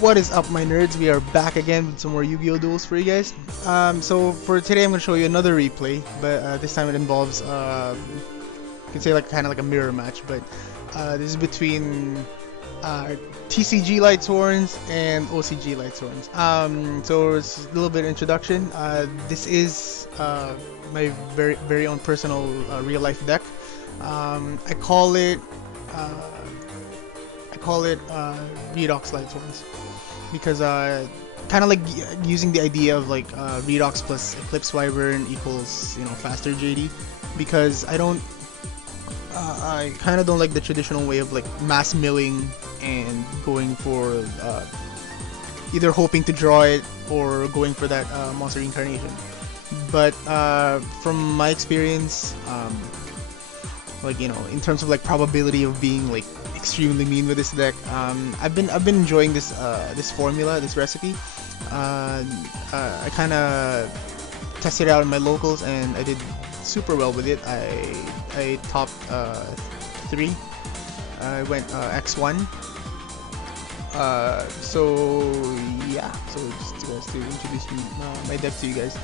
What is up, my nerds? We are back again with some more Yu-Gi-Oh! Duels for you guys. So for today, I'm going to show you another replay, but this time it involves, you can say like kind of like a mirror match, but this is between TCG Lightsworns and OCG Lightsworns. So it's a little bit of introduction. This is my very own personal real life deck. I call it Redox Lightsworns because kind of like using the idea of like Redox plus Eclipse Wyvern equals, you know, faster JD, because I kind of don't like the traditional way of like mass milling and going for either hoping to draw it or going for that monster reincarnation. But from my experience, like, you know, in terms of like probability of being like extremely mean with this deck, I've been enjoying this this formula, this recipe. I kind of tested it out in my locals and I did super well with it. I topped 3. I went X1. So yeah, so just to introduce my deck to you guys.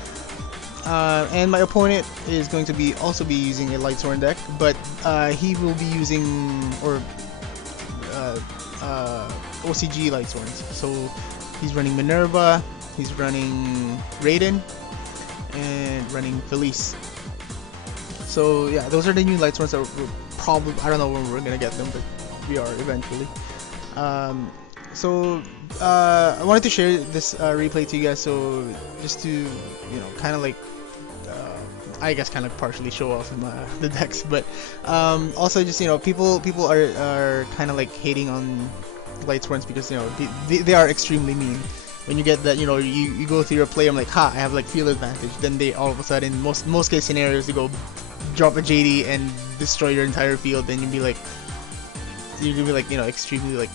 And my opponent is going to also be using a Lightsworn deck, but he will be using OCG Lightsworns. So he's running Minerva, he's running Raiden, and running Felice. So yeah, those are the new Lightsworns that we're probably, I don't know when we're gonna get them, but we are eventually. So I wanted to share this replay to you guys, so just to, you know, kind of like I guess kind of partially show off the decks, but also just, you know, people are kind of like hating on Lightsworns because, you know, they are extremely mean. When you get that, you know, you go through your play, I'm like, ha, I have like field advantage. Then they all of a sudden, most case scenarios, they go drop a JD and destroy your entire field. Then you'd be like, you know, extremely like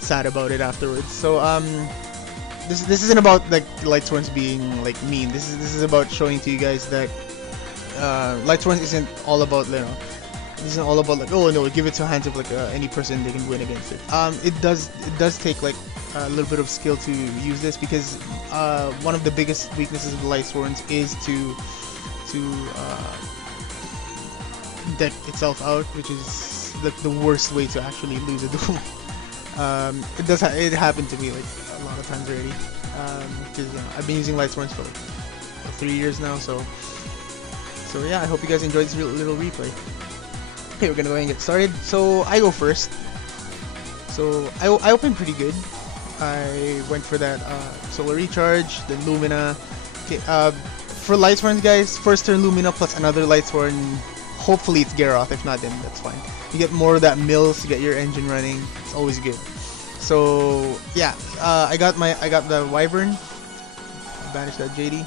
sad about it afterwards. So this isn't about like Lightsworns being like mean. This is about showing to you guys that Lightsworns isn't all about, you know, it isn't all about like, oh no, give it to hands of like any person, they can win against it. It does take like a little bit of skill to use this, because one of the biggest weaknesses of the Lightsworns is to deck itself out, which is the worst way to actually lose a duel. It happened to me like a lot of times already, because, you know, I've been using Lightsworns for like 3 years now, so yeah, I hope you guys enjoyed this little replay. Okay, we're gonna go ahead and get started. So I go first. So I opened pretty good. I went for that Solar Recharge, then Lumina. Okay, for Lightsworns, guys, first turn Lumina plus another Lightsworn. Hopefully it's Garroth. If not, then that's fine. You get more of that mills to get your engine running. It's always good. So yeah, I got the Wyvern. Banish that JD.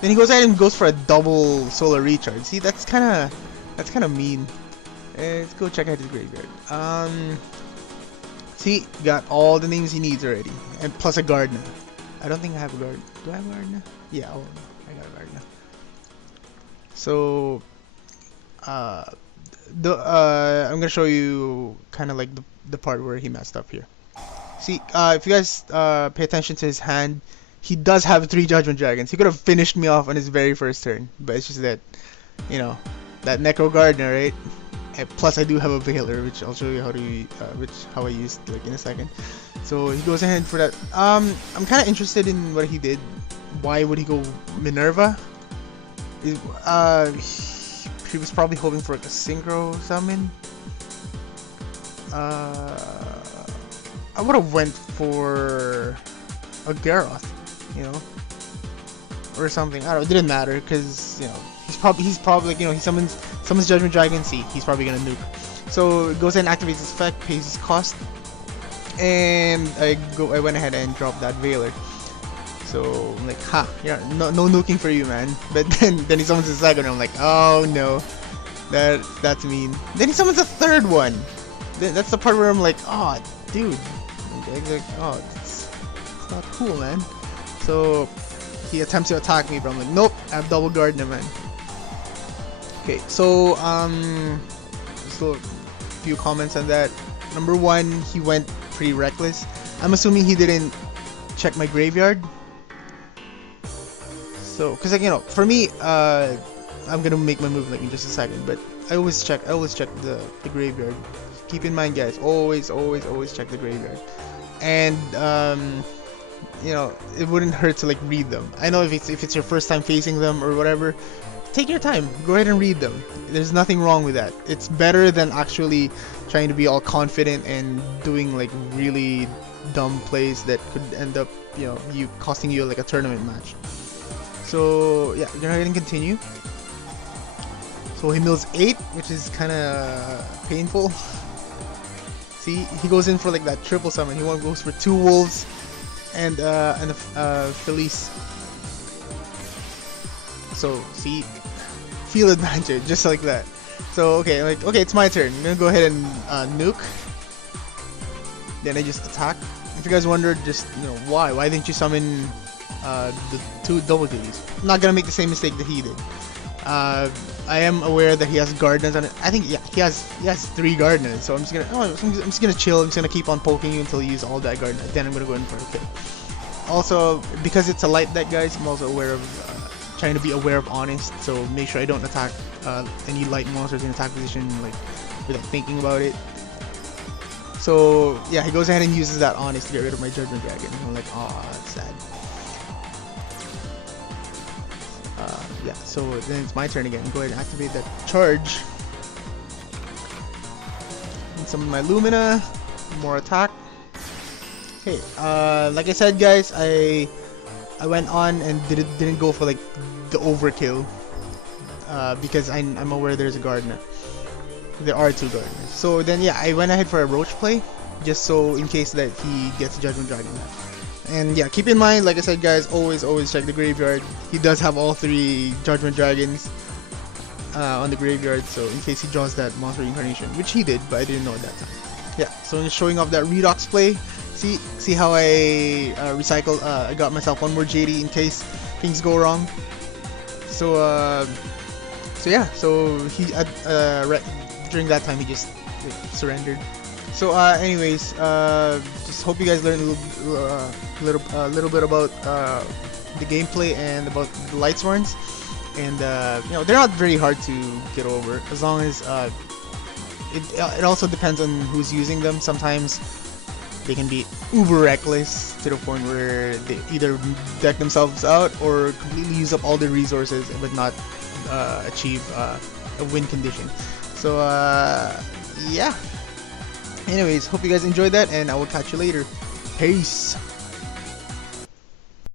Then he goes ahead and goes for a double Solar Recharge. See, that's kind of mean. Let's go check out his graveyard. See, got all the names he needs already, and plus a Gardener. I don't think I have a Gardener. Do I have a Gardener? Yeah, oh, I got a Gardener. So, I'm gonna show you kind of like the part where he messed up here. See, if you guys pay attention to his hand, he does have 3 Judgment Dragons. He could have finished me off on his very first turn, but it's just that, you know, that Necro Gardener, right? And plus, I do have a Veiler, which I'll show you how I used like in a second. So he goes ahead for that. I'm kind of interested in what he did. Why would he go Minerva? He was probably hoping for like a Synchro summon. I would have went for a Garroth, you know, or something. I don't know. It didn't matter because, you know, he's probably like, you know, he summons Judgment Dragon. See, he's probably gonna nuke. So it goes and activates his effect, pays his cost, and I went ahead and dropped that Veiler. So I'm like, ha, yeah, no nuking for you, man. But then he summons his second, and I'm like, oh no, that's mean. Then he summons a third one. That's the part where I'm like, oh, dude, like, oh, it's not cool, man. So he attempts to attack me, but I'm like, nope, I have double Gardener, man. Okay, so just a few comments on that. Number 1, he went pretty reckless. I'm assuming he didn't check my graveyard. So, cause like, you know, for me, I'm gonna make my move like in just a second, but I always check the graveyard. Keep in mind, guys, always check the graveyard. And you know, it wouldn't hurt to like read them. I know if it's your first time facing them or whatever, take your time. Go ahead and read them. There's nothing wrong with that. It's better than actually trying to be all confident and doing like really dumb plays that could end up, you know, costing you like a tournament match. So yeah, go ahead and continue. So he mills 8, which is kind of painful. See, he goes in for like that triple summon. He goes for 2 wolves and a Felice. So see, field advantage just like that. So okay, it's my turn. I'm gonna go ahead and nuke. Then I just attack. If you guys wondered, just why didn't you summon the 2 double duties? I'm not gonna make the same mistake that he did. I am aware that he has Gardeners on it. I think yeah, he has 3 Gardeners. So I'm just gonna chill. I'm just gonna keep on poking you until you use all that Gardener. Then I'm gonna go in for a kill. Also, because it's a light deck, guys, I'm also aware of trying to be aware of Honest. So make sure I don't attack any light monsters in attack position like without thinking about it. So yeah, he goes ahead and uses that Honest to get rid of my Judgment Dragon. I'm like, oh, that's sad. Yeah, so then it's my turn again. Go ahead and activate that charge. And summon my Lumina. More attack. Okay, like I said, guys, I went on and didn't go for like the overkill because I'm aware there's a Gardener. There are 2 Gardeners. So then yeah, I went ahead for a Roach play just so in case that he gets Judgment Dragon. And yeah, keep in mind, like I said, guys, always check the graveyard. He does have all 3 Judgment Dragons on the graveyard, so in case he draws that monster reincarnation, which he did, but I didn't know at that time. Yeah, so I'm just showing off that Redox play. See how I recycled. I got myself 1 more JD in case things go wrong. So yeah, so he during that time he just surrendered. So anyways, just hope you guys learned a little bit about the gameplay and about the Lightsworns. And they're not very hard to get over as long as it also depends on who's using them. Sometimes they can be uber reckless to the point where they either deck themselves out or completely use up all their resources but not achieve a win condition. So yeah. Anyways, hope you guys enjoyed that, and I will catch you later. Peace.